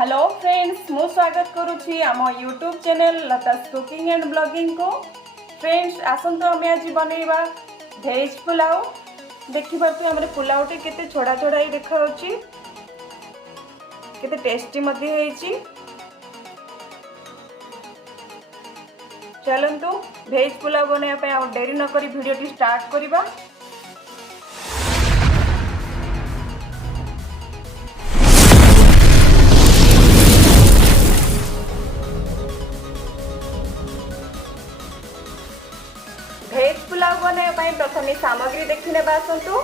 Hello friends, मु स्वागत करुच्ची आम YouTube channel Lata's cooking and blogging को। फ्रेंड्स आसतु आम आज बनइबा भेज पुलाव। देखिए आम पुलावटी केते छोड़ा छोड़ा ही देखा केते टेस्टी होइची। चलतु भेज पुलाव बनवाई आ डेरी नक भिडियोटी स्टार्ट करवा। भेज पुलाव बनवाई प्रथम सामग्री देखने आसतु।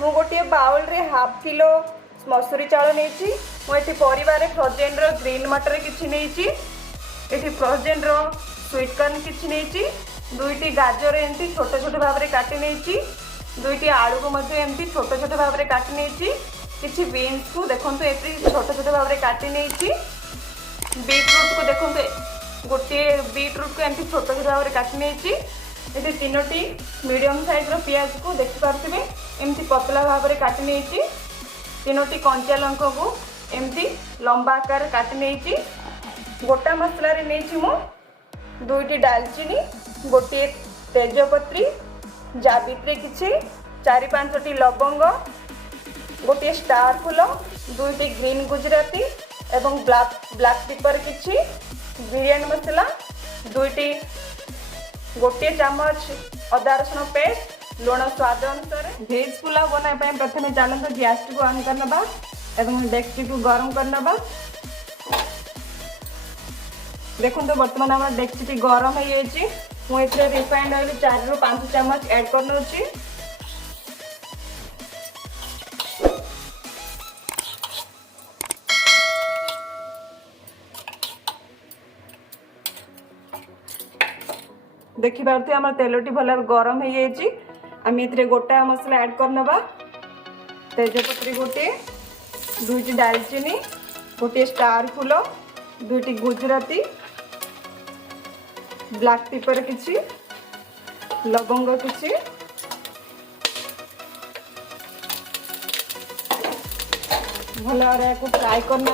मु गोटे बाउल रे हाफ किलो मसूरी चाउल नहीं। मुझे परिवार फ्रोजेन ग्रीन मटर किसी नहीं, फ्रोजेन स्वीट कॉर्न किसी नहीं, दुईटी गाजर एमती छोट छोट भाव में काटी नहीं, दुईटी आलू को एमती छोट छोट भाव में काटी नहीं, किसी बीन्स को देखो छोट छोट भाव में काटी नहीं, बीटरूट को देखो गोटे बीटरूट को एमती छोट छोट भाव में काटी नहीं, ये तीनोटी मीडियम साइज पियाज को देखिपे एमती पतला भाव में काटी नहीं, तीनोटी कंचा लंका को एमती लंबा आकार काटी नहीं। गोटा मसला रे नहीं मु दुईटी दालचीनी, गोटे तेजपत्री, जावित्री किछि 4-5टी लवंग, गोटे स्टार फूल, दुईटी ग्रीन गुजराती एवं ब्लैक पेपर किछि, बिरयानी मसला दुईटी, गोटे चामच अदा रसुण पेस्ट, लुण स्वाद अनुसार। भेज पुलाव बनाई प्रथम चलते गैस को ऑन करना एवं डेक्ची को गरम करना। देखो तो बर्तमान आम डेक्ची गरम हो मुझे रिफाइंड ऑयल 4-5 चामच ऐड करना। देखिए आम तेलटी भल गरम हो आम ये गोटा मसला ऐड करना। तेजपत्री गोटे, दुईटी दालचीनी, गोटे स्टार फूल, दुईटी गुजराती, ब्लैक पेपर किछि, लवंग किछि, भल को फ्राए करना।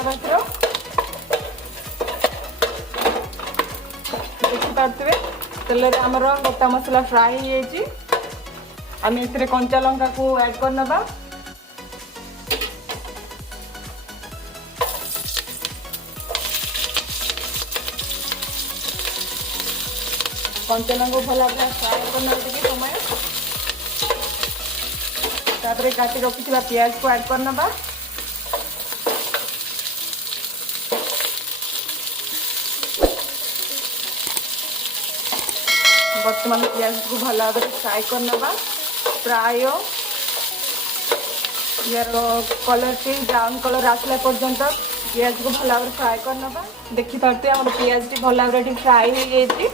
देखिपे तेल आमर गोटा मसला फ्राए हो आम इस कंचा लंका को ऐड करना। कंचा लंका भल फ्राए करना समय तापर काटी रखी प्याज को ऐड करना। बर्तमान प्याज को भल भाव फ्राए करना। प्राय यार कलर टी ब्राउन कलर आसला पर्यंत प्याज को भल भाव फ्राए करना। देखिपे आम प्याज टी भल भाव फ्राए हो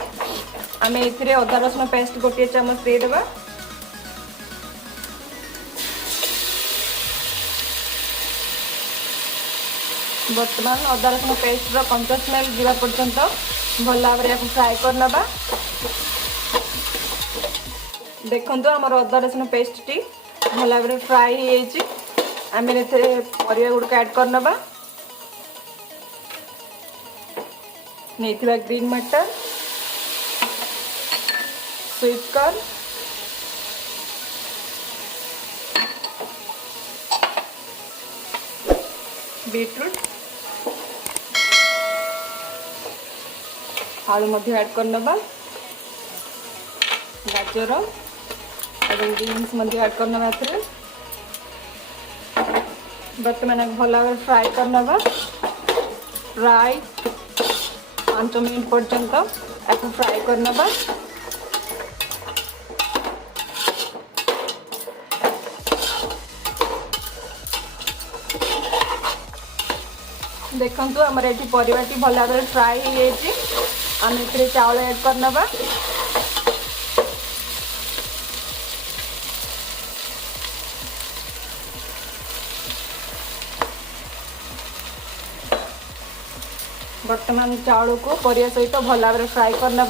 आम ए अदा रसुण पेस्ट गोटे चामच देदेबा। बर्तमान अदा रसुण पेस्ट कंचा स्मेल जावा पर्यंत भल भाव फ्राए करना। देखो आमर अदा रसुण पेस्ट टी भल भाव फ्राए हो आम परिया गुड़क ऐड करना। नहीं ग्रीन मटर, स्वीट कॉर्न, बीटरूट, आलू ऐड करना, गाजर और बीन्स ऐड करना। बर्तमान भल भाव फ्राए करना। फ्राए 5 मिनट पर्यंत आपको फ्राए करना। देखु आमर ये परिवाटी भल भाव फ्राए हो आम ए चावल ऐड करना। बर्तमान चावल को परिया सहित भल भाव फ्राए करना।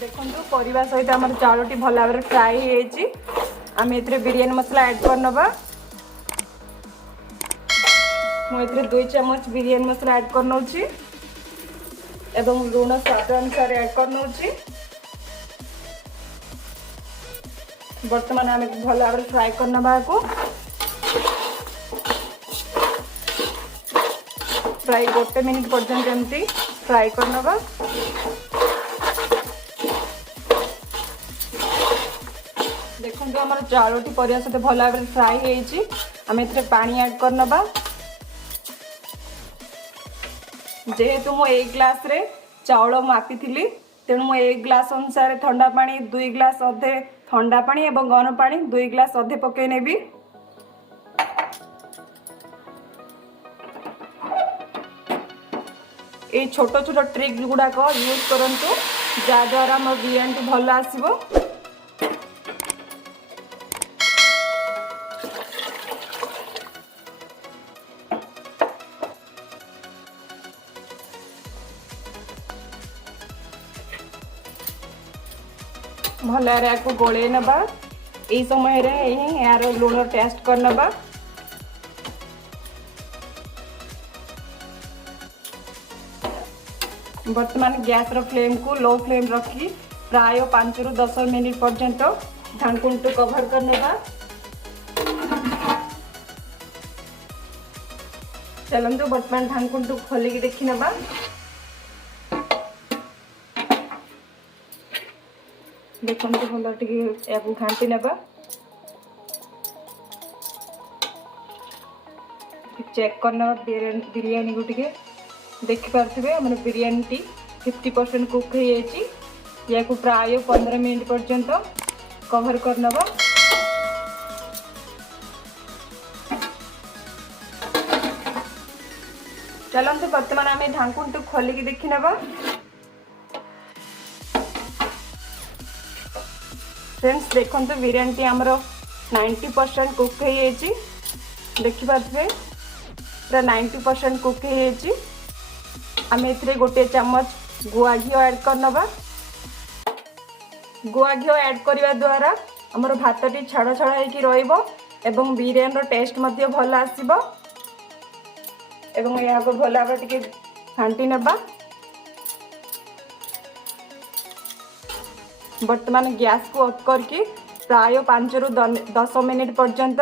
देखो परिवा सहित आम चाउलटी भल भाव फ्राए हो आम ए बिरियानी मसला ऐड करनबा। मुझे 2 चम्मच बिरियानी मसला ऐड करनौछि एवं लूण स्वाद अनुसार ऐड करनौछि। बर्तमान आम भल भाव फ्राए करनबा को प्राय 1 मिनिट पर्यंत एमती फ्राए करनबा। देखो आम चाउलटी परिया सहित भल भाव फ्राए होइछि। आम ए पानी ऐड करनबा। जेहेतु मु 1 ग्लास रे चाउल मापी थी तेणु मु 1 ग्लास अनुसार ठंडा पानी 2 ग्लास अधे ठंडा पानी एवं गरम पानी 2 ग्लास अधे पकई नेबी। ये छोट छोट ट्रिक गुड़ाक यूज करंतु जहाद्वारा मोर बिरियानी भल आसीबो। भल को गोले नबा। यही समय यार लूण टेस्ट कर नबा। वर्तमान गैस रो फ्लेम को लो फ्लेम रखी प्राय 5 रु 10 मिनिट पर्यंत ढांकुन टू कवर कर नबा। चलंतु वर्तमान ढांकुन टू खोलिक देखि नबा। देखो भल टे घाटी नबा। चेक करना बिरियानी को टे देखिपे आम बिरियानी टी 50% कुक हो को प्राय 15 मिनट पर्यंत कवर करनबा। चलते वर्तमान आम ढांकुन टू खोलिक देखि नबा। फ्रेंड्स देखो बिरियानी आमर 90% कुक हो देखिपे पूरा 90% कुक हो। आम ए गोटे चम्मच गुआ घी ऐड करनबा। गुआ घी ऐड करने द्वारा आमर भातटी छाड़ छाड़ होकर रहिबो एवं बिरियानी रो टेस्ट मध्य भल आसीबो। एवं या को भल भाव टिके घांटी नबा। वर्तमान गैस को ऑफ करके प्राय 5 रु 10 मिनिट पर्यंत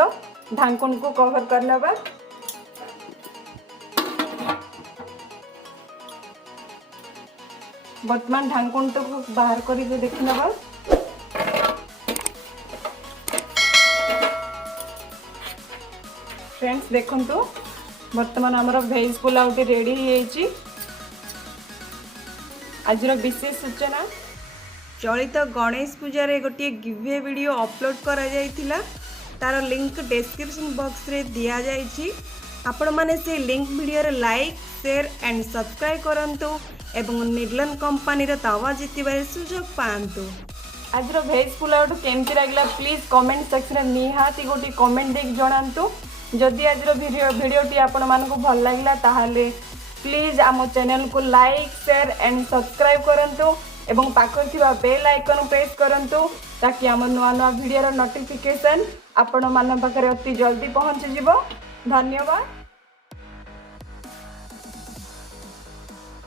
ढांकुन को कवर करनबा। वर्तमान ढांकुन तो बाहर कर देखि नबा। फ्रेंड्स देखंतु वर्तमान आमर वेज पुलाव रेडी हो। आज विशेष सूचना चलित गणेश पूजा गोटे गिवे वीडियो अपलोड करा जायतिला। तार लिंक डिस्क्रिप्शन बॉक्स रे दिया जायछि। आपण माने से लिंक वीडियो रे लाइक शेयर एंड सब्सक्राइब करंतु एवं निर्लन कंपनी रो तावा जितिबारे सुजोग पांतु। आज वेज पुलाव केमती लागला प्लीज कमेंट सेक्शन में निहाती गोटे कमेंट देख जणांतु। जदि आज वीडियोटी आपण मानकु भल लागला ताहाले प्लीज आम चैनल को लाइक शेयर एंड सब्सक्राइब करंतु एवं पाखर थिबा बेल आइकन प्रेस करंतु ताकि आम नुआ नुआ वीडियो नोटिफिकेशन आपण मान पाखरे अति जल्दी पहुंच जिवो। धन्यवाद।